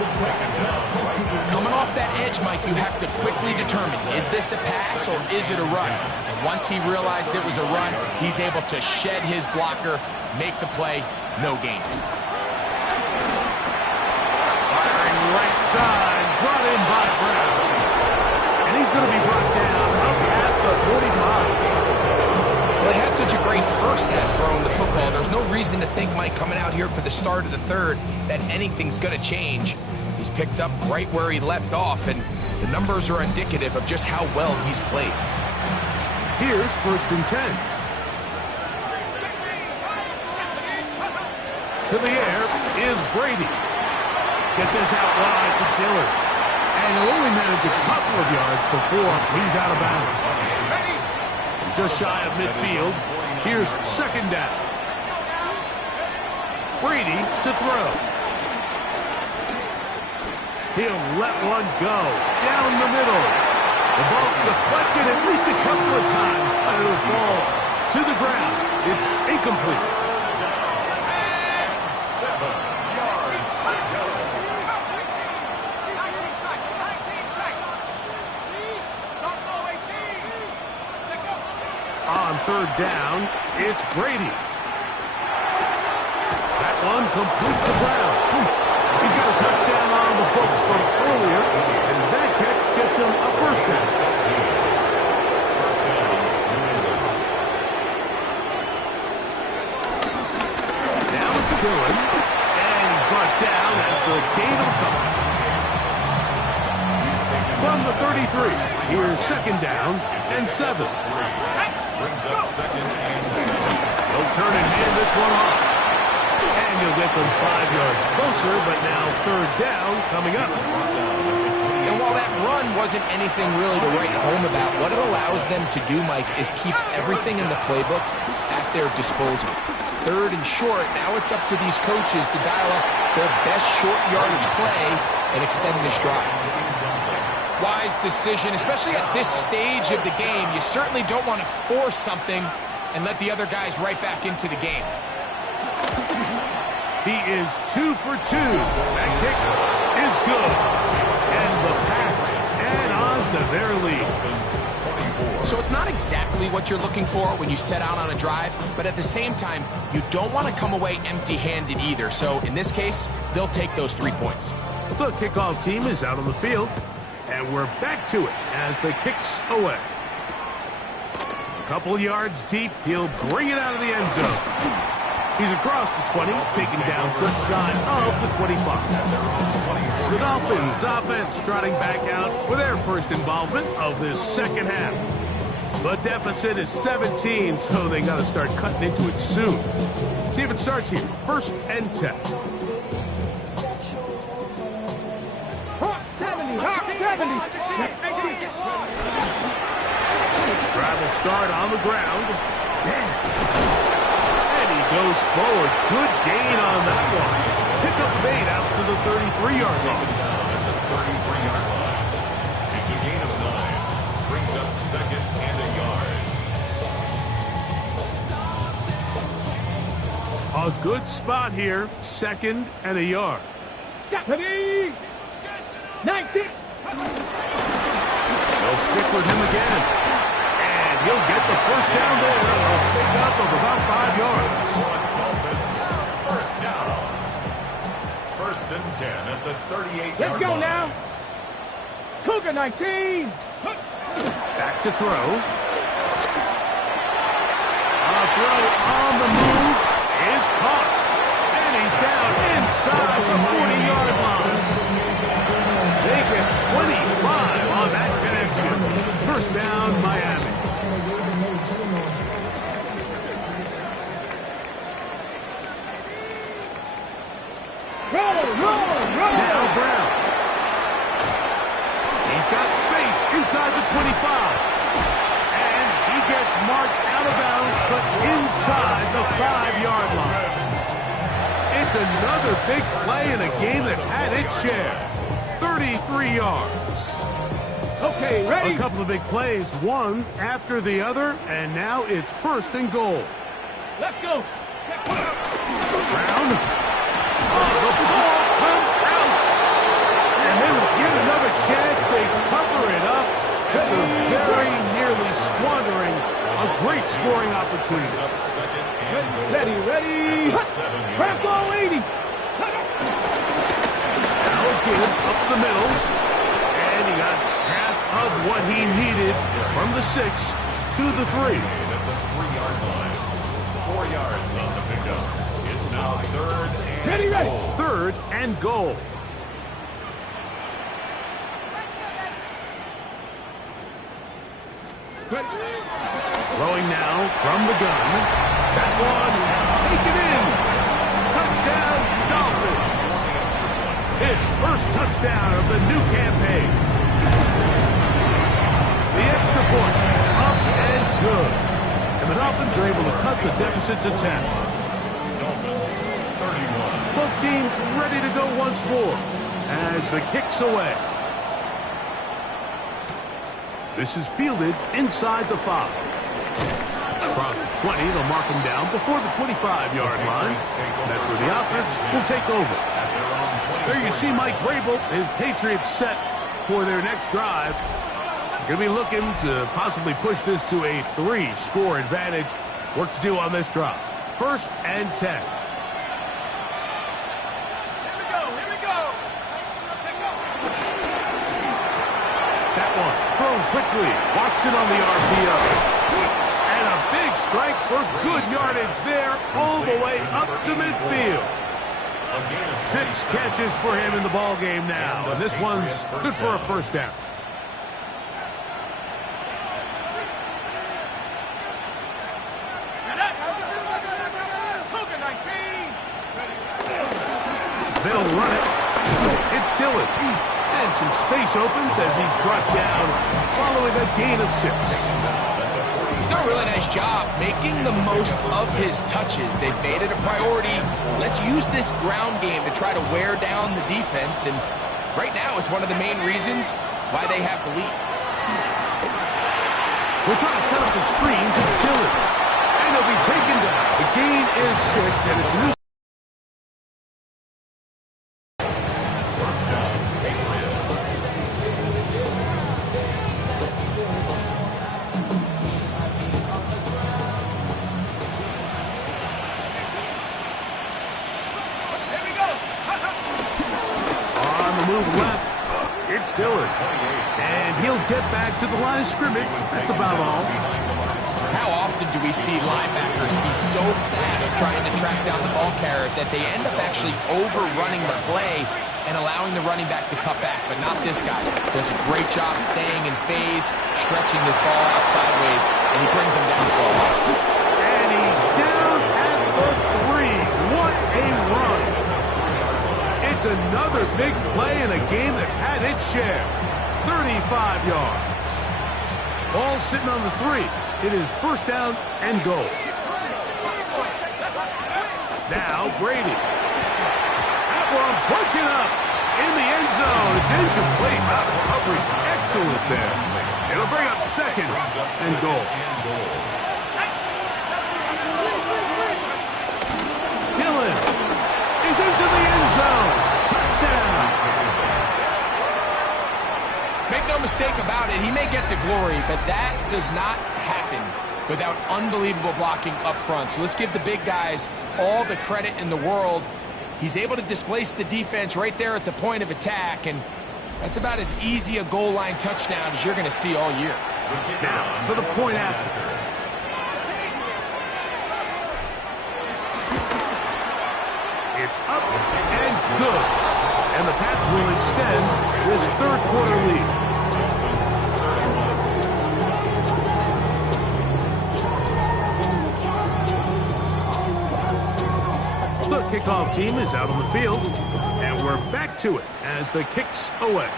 Coming off that edge, Mike, you have to quickly determine, is this a pass or is it a run? And once he realized it was a run, he's able to shed his blocker, make the play, no gain. Firing right side, brought in by Brown. And he's going to be brought down up past the 45. Well, he had such a great first half throwing the football. There's no reason to think, Mike, coming out here for the start of the third, that anything's going to change. He's picked up right where he left off, and the numbers are indicative of just how well he's played. Here's 1st and 10. To the air is Brady. Get this out wide to Dillon. And he'll only manage a couple of yards before he's out of bounds. Just shy of midfield. Here's 2nd down. Brady to throw. He'll let one go down the middle. The ball deflected at least a couple of times, but it'll fall to the ground. It's incomplete. 7 yards to go. On 3rd down, it's Brady. That one complete to Brown. He's got a touchdown on the books from earlier, and that catch gets him a 1st down. Now it's Dillon, and he's brought down as the gain will come. From the 33, here's 2nd down and 7. Brings up 2nd and 7. They'll turn and hand this one off. And you'll get them 5 yards closer, but now 3rd down coming up. And while that run wasn't anything really to write home about, what it allows them to do, Mike, is keep everything in the playbook at their disposal. 3rd and short, now it's up to these coaches to dial up their best short yardage play and extend this drive. Wise decision, especially at this stage of the game. You certainly don't want to force something and let the other guys right back into the game. He is 2 for 2. That kick is good. And the Pats add on to their lead. So it's not exactly what you're looking for when you set out on a drive, but at the same time, you don't want to come away empty-handed either. So in this case, they'll take those 3 points. The kickoff team is out on the field. And we're back to it as the kick's away. A couple yards deep, he'll bring it out of the end zone. He's across the 20, taken down just shy of the 25. The Dolphins offense trotting back out for their first involvement of this 2nd half. The deficit is 17, so they got to start cutting into it soon. See if it starts here. 1st and 10. Drive will start on the ground. And he goes forward. Good gain on that one. Pick up the bait out to the 33-yard line. It's a gain of 9. Brings up 2nd and a yard. A good spot here. 2nd and a yard. Deputy! 19! They'll stick with him again. And he'll get the 1st down there. A pickup of about 5 yards. Dolphins, 1st down. 1st and 10 at the 38-yard line. Let's go now. Cougar 19. Back to throw. A throw on the move is caught. And he's down inside the 40-yard line. They get 25 on that connection. 1st down, Miami. Roll! Now Brown. He's got space inside the 25. And he gets marked out of bounds, but inside the 5-yard line. It's another big play in a game that's had its share. 33 yards. Okay, ready? A couple of big plays, one after the other, and now it's 1st and goal. Let's go. Brown. Oh, the ball comes out. And they will get another chance. They cover it up after very nearly squandering a great scoring opportunity. Ready. Crack ball 80. Now again, up the middle. And he got half of what he needed from the 6 to the 3. At the 3-yard line. 4 yards on the pickup. It's now third and goal. Third and goal. Throwing now from the gun. That one taken in. Touchdown, Dolphins. His first touchdown of the new campaign. The extra point, up and good. And the Dolphins are able to cut the deficit to 10. Dolphins 31. Both teams ready to go once more as the kick's away. This is fielded inside the 5. Across the 20, they'll mark him down before the 25-yard line. That's where the offense will take over. There you see Mike Vrabel, his Patriots set for their next drive. Going to be looking to possibly push this to a 3-score advantage. Work to do on this drive. First and 10. That one thrown quickly. Watson on the RPO. And a big strike for good yardage there all the way up to midfield. 6 catches for him in the ball game now. And this one's good for a first down. They'll run it. It's Dillon. And some space opens as he's brought down following a gain of 6. He's done a really nice job making the most of his touches. They've made it a priority. Let's use this ground game to try to wear down the defense. And right now, it's one of the main reasons why they have the lead. We're trying to set up the screen to Dillon. And he'll be taken down. The gain is 6, and it's a new. Dillon. And he'll get back to the line of scrimmage. That's about all. How often do we see linebackers be so fast trying to track down the ball carrier that they end up actually overrunning the play and allowing the running back to cut back? But not this guy. Does a great job staying in phase, stretching this ball out sideways, and he brings him down for a loss. And he's down at the 3. What a run. It's another big play in a game that's had its share. 35 yards. Ball sitting on the 3. It is first down and goal. Now Brady. That one broken up in the end zone. It's incomplete. Coverage excellent there. It'll bring up second and goal. Dillon is into the end zone. Touchdown. Make no mistake about it, he may get the glory, but that does not happen without unbelievable blocking up front. So let's give the big guys all the credit in the world. He's able to displace the defense right there at the point of attack, and that's about as easy a goal line touchdown as you're going to see all year. Now for the point after. It's up and good. And the Pats will extend this third quarter lead. The kickoff team is out on the field, and we're back to it as the kick's away.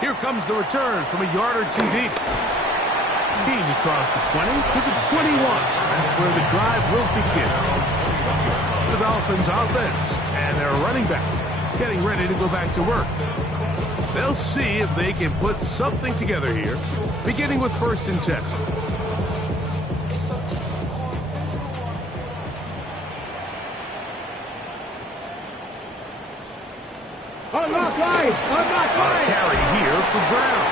Here comes the return from a yard or two deep. He's across the 20 to the 21. That's where the drive will begin. The Dolphins offense and their running back getting ready to go back to work. They'll see if they can put something together here, beginning with first and 10. I'm not right. I'm not A right. carry here for Brown.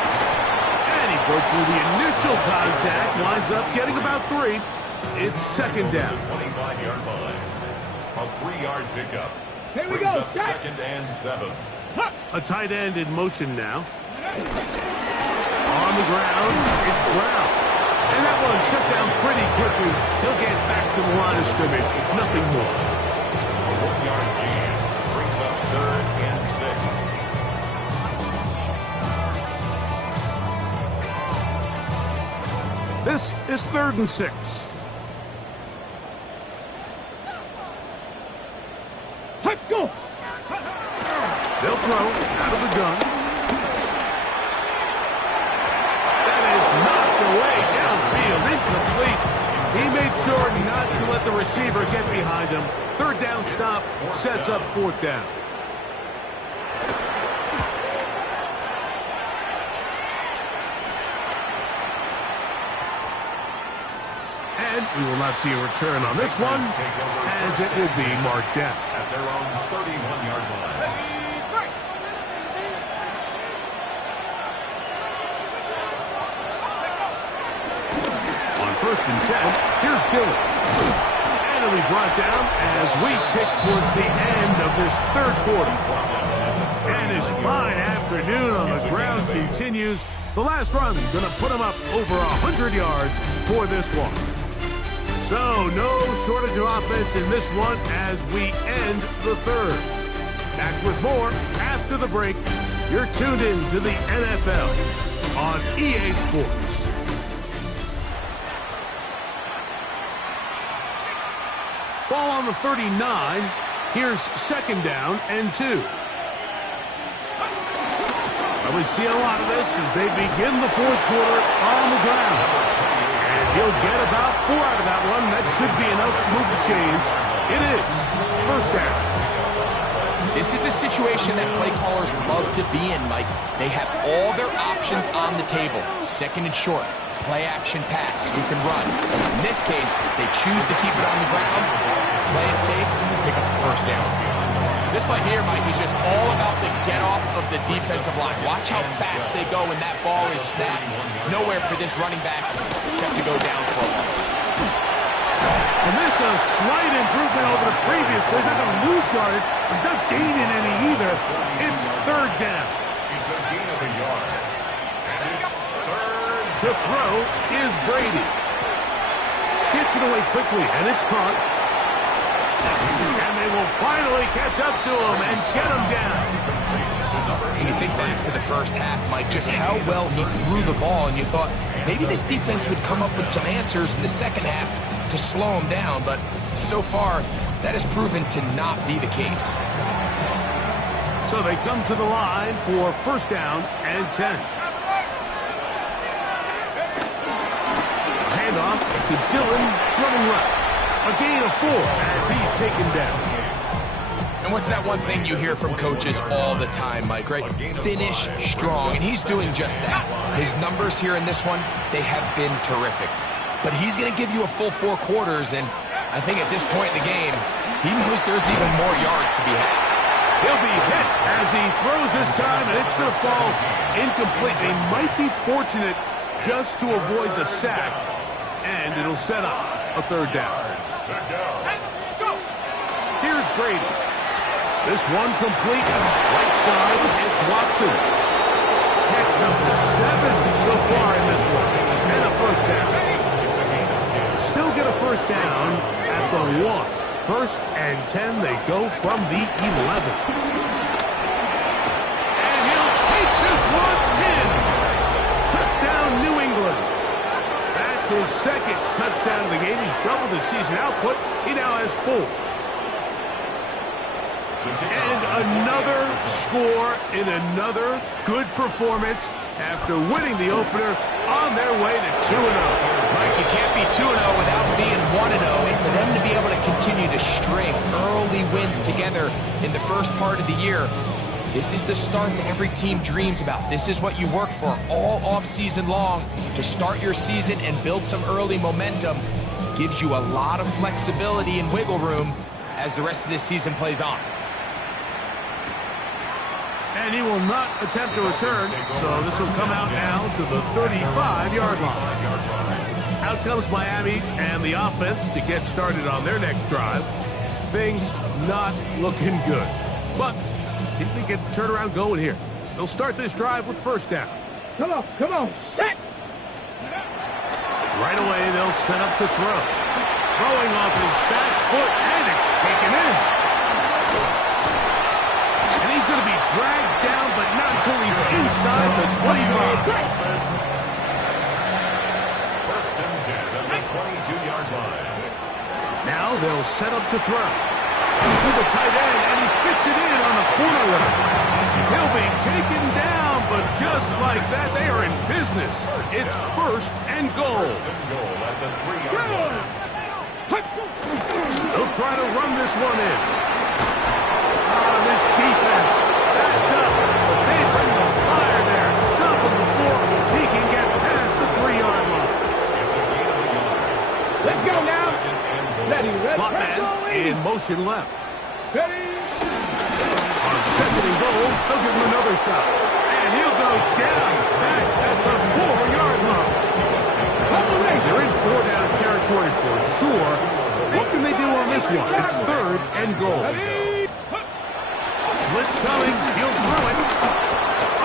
And he broke through the initial contact, winds up getting about 3. It's second down. 25-yard line. A 3-yard pickup. Here we Brings go. up second and 7. A tight end in motion now. On the ground, it's Brown. And that one shut down pretty quickly. He'll get back to the line of scrimmage. Nothing more. A 1-yard gain. Brings up third and 6. This is 3rd and 6. Go. They'll throw out of the gun. That is knocked away downfield, incomplete. He made sure not to let the receiver get behind him. 3rd down stop sets up 4th down. And we will not see a return on this one, as it will be marked down. At their own 31-yard line. On 1st and 10, here's Dillon. And he'll be brought down as we tick towards the end of this 3rd quarter. And his fine afternoon on the ground continues. The last run going to put him up over 100 yards for this one. So no shortage of offense in this one as we end the 3rd. Back with more after the break. You're tuned in to the NFL on EA Sports. Ball on the 39. Here's 2nd down and 2. Well, we see a lot of this as they begin the 4th quarter on the ground. And he'll get about 4 out of that one. That should be enough to move the chains. It is 1st down. This is a situation that play callers love to be in, Mike. They have all their options on the table. 2nd and short, play action pass, who can run. In this case, they choose to keep it on the ground, play it safe, pick up the 1st down. This play here, Mike, is just all about the get-off of the defensive line. Watch how fast they go when that ball is snapped. Nowhere for this running back except to go down for a loss. And this is a slight improvement over the previous. They're not going to lose yardage. They're not gaining any either. It's 3rd down. It's a gain of a yard. And it's 3rd. To throw is Brady. Gets it away quickly, and it's caught. And they will finally catch up to him and get him down. When you think back to the first half, Mike, just how well he threw the ball, and you thought maybe this defense would come up with some answers in the second half to slow him down, but so far, that has proven to not be the case. So they come to the line for 1st down and 10. Handoff to Dillon, running left. A gain of 4 as he's taken down. And what's that one thing you hear from coaches all the time, Mike, right? Finish strong, and he's doing just that. His numbers here in this one, they have been terrific. But he's going to give you a full 4 quarters, and I think at this point in the game, he knows there's even more yards to be had. He'll be hit as he throws this time, and it's going to fall incomplete. They might be fortunate just to avoid the sack, and it'll set up a 3rd down. Here's Brady. This one complete. Right side, it's Watson. Catch number 7 so far in this one. And a 1st down. Still get a 1st down at the 1. 1st and 10, they go from the 11. And he'll take this one in. Touchdown, New England. That's his 2nd touchdown of the game. He's doubled his season output. He now has 4. And another score in another good performance after winning the opener on their way to 2-0. Mike, you can't be 2-0 without being 1-0, and for them to be able to continue to string early wins together in the first part of the year, this is the start that every team dreams about. This is what you work for all off-season long to start your season and build some early momentum. Gives you a lot of flexibility and wiggle room as the rest of this season plays on. And he will not attempt to return, so this will come out now to the 35-yard line. Out comes Miami and the offense to get started on their next drive. Things not looking good. But see if they get the turnaround going here. They'll start this drive with first down. Come on, set! Right away, they'll set up to throw. Throwing off his back foot, and it's taken in. And he's going to be dragged down, but not until he's inside the 25. First and 10 at the 22-yard line. Now they'll set up to throw. To the tight end, and he fits it in on the corner route. He'll be taken down, but just like that, they are in business. It's first and goal. First and goal at the 3-yard line. They'll try to run this one in. This defense backed up, but they bring the fire there. Stop him before he can get past the 3-yard line. It's a gain of a yard. Let's go now. Ready. Slot man in motion left. Ready. On second and goal, they'll give him another shot. And he'll go down back at the 4-yard line. They're in 4-down territory for sure. What can they do on this one? It's third and goal. Blitz coming. He'll throw it.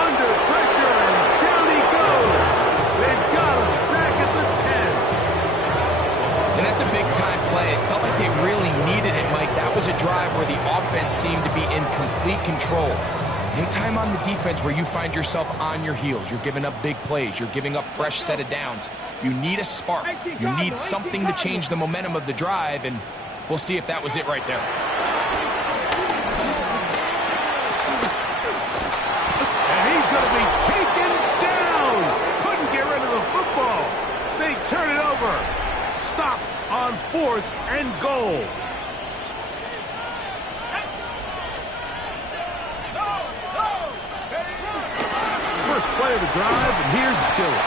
Under pressure, and down he goes. They've got him back at the 10. And that's a big-time play. It felt like they really needed it, Mike. That was a drive where the offense seemed to be in complete control. Anytime on the defense where you find yourself on your heels, you're giving up big plays, you're giving up fresh set of downs, you need a spark. You need something to change the momentum of the drive, and we'll see if that was it right there. And he's going to be taken down. Couldn't get rid of the football. They turn it over. Stop on fourth and goal. First play of the drive, and here's Dillon.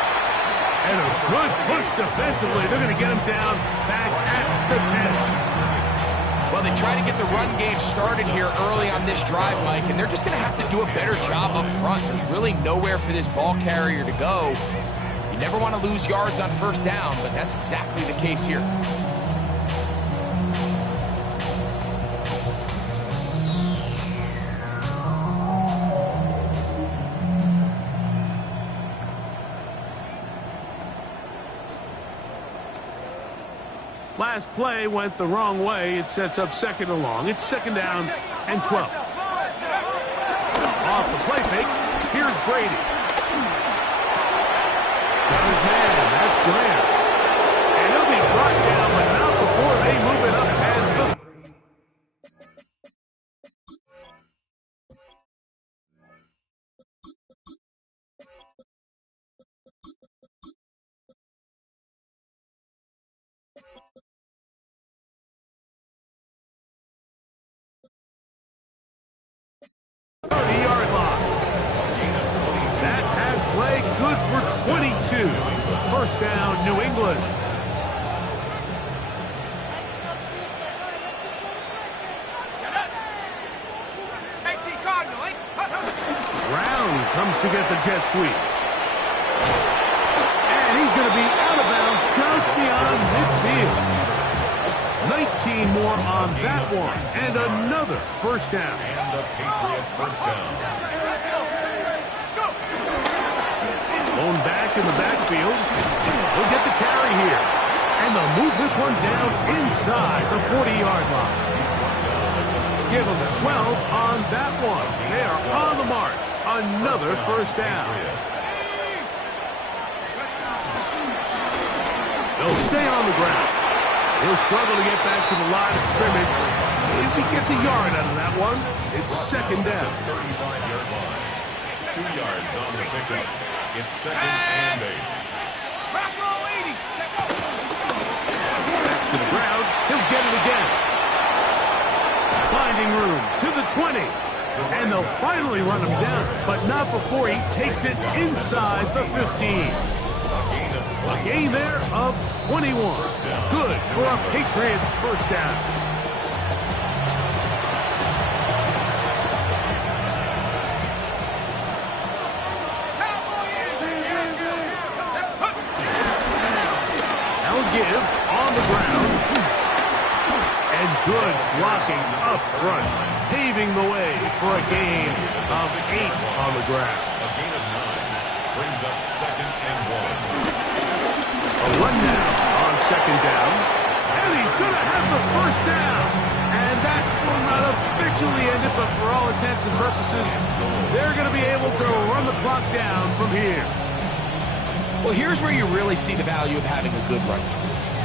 And a good push defensively. They're going to get him down back at the 10. Well, they try to get the run game started here early on this drive, Mike, and they're just going to have to do a better job up front. There's really nowhere for this ball carrier to go. You never want to lose yards on first down, but that's exactly the case here. Last play went the wrong way. It sets up second and long. It's second down and 12. Off the play fake, here's Brady. Got his man, that's Grant. And he'll be brought down, but not before they move it up past the... yard line. That has play good for 22. First down, New England. Brown comes to get the jet sweep. And he's going to be out of bounds just beyond midfield. 19 more on that one. And another first down. And the Patriot first down. Going back in the backfield. We'll get the carry here. And they'll move this one down inside the 40-yard line. Give them 12 on that one. They are on the march. Another first down. They'll stay on the ground. He'll struggle to get back to the line of scrimmage. If he gets a yard out of that one, it's second down. 35-yard line. 2 yards on the pickup. It's second and 8. Back to the ground. He'll get it again. Finding room to the 20. And they'll finally run him down, but not before he takes it inside the 15. A gain there of 21. Good for a Patriots first down. front, paving the way for a gain of 8 on the ground. A gain of 9 brings up 2nd and 1. A run now on 2nd down. And he's going to have the 1st down. And that will not officially end it, but for all intents and purposes, they're going to be able to run the clock down from here. Well, here's where you really see the value of having a good run.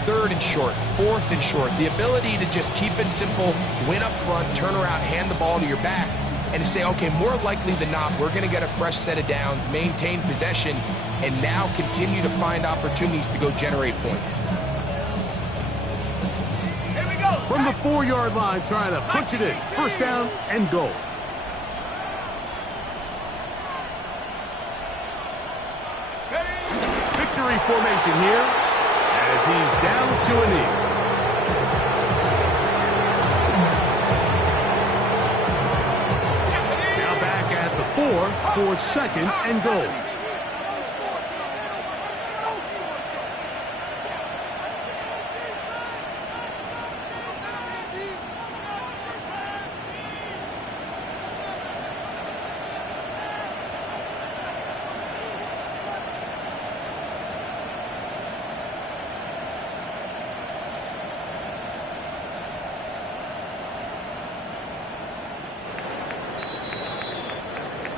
3rd and short, 4th and short. The ability to just keep it simple, win up front, turn around, hand the ball to your back, and to say, okay, more likely than not, we're going to get a fresh set of downs, maintain possession, and now continue to find opportunities to go generate points. From the 4-yard line, trying to punch it in. 1st down and goal. Victory formation here as he's down to a knee. Now back at the 4 for 2nd and goal.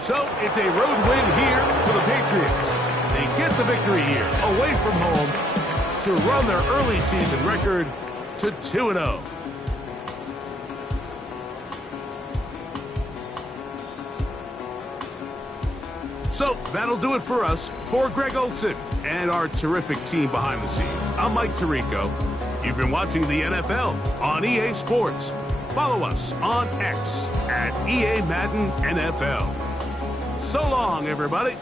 So it's a road win here for the Patriots. They get the victory here, away from home, to run their early season record to 2-0. So that'll do it for us. For Greg Olson and our terrific team behind the scenes, I'm Mike Tirico. You've been watching the NFL on EA Sports. Follow us on X at EA Madden NFL. So long, everybody.